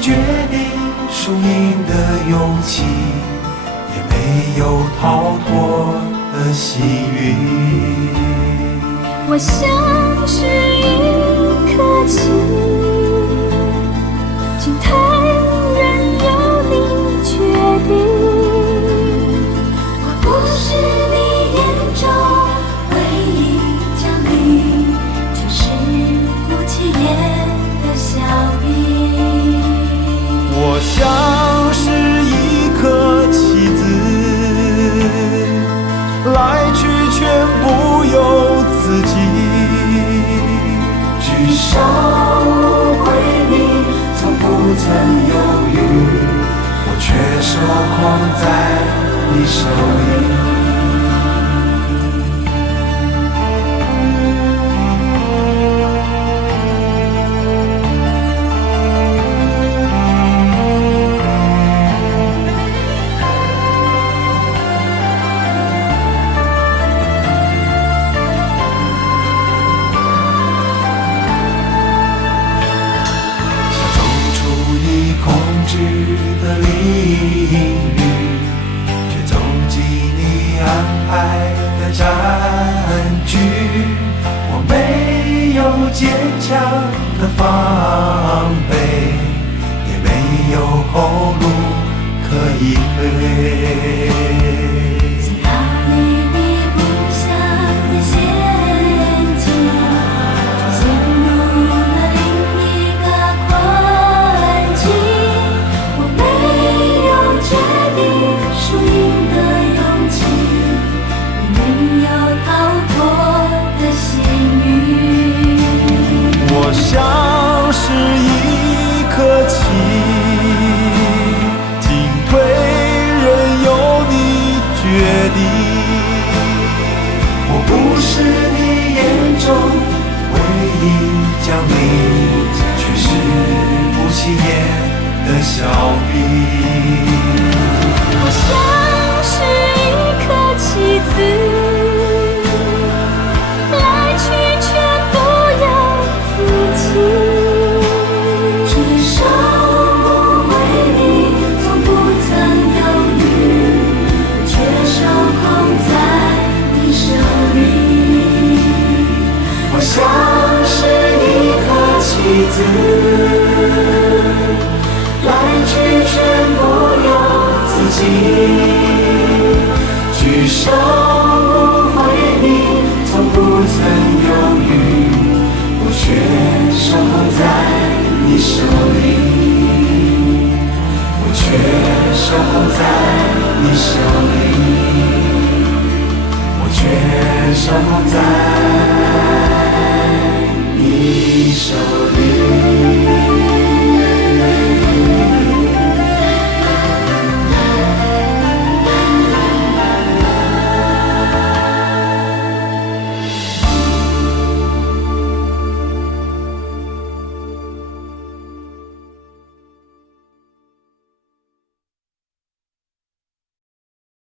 决定输赢的勇气，也没有逃脱的幸运。我像是一颗棋，进退任由你决定。我不是你眼中唯一奖励，却是不起眼的小兵。我像是一颗棋子，来去全不由自己。举手回你，从不曾犹豫，我却手控在你手里。的领域，却走进你安排的战局。我没有坚强的防备，也没有后路可以退。我像是一颗棋，进退任由你决定。我不是你眼中唯一奖励，却是不起眼的小兵。我像是一颗棋子，像是一颗棋子，来去全不由自己。举手回你，从不曾犹豫，我却守候在你手里。我却守候在你手里。我却守候在你手里。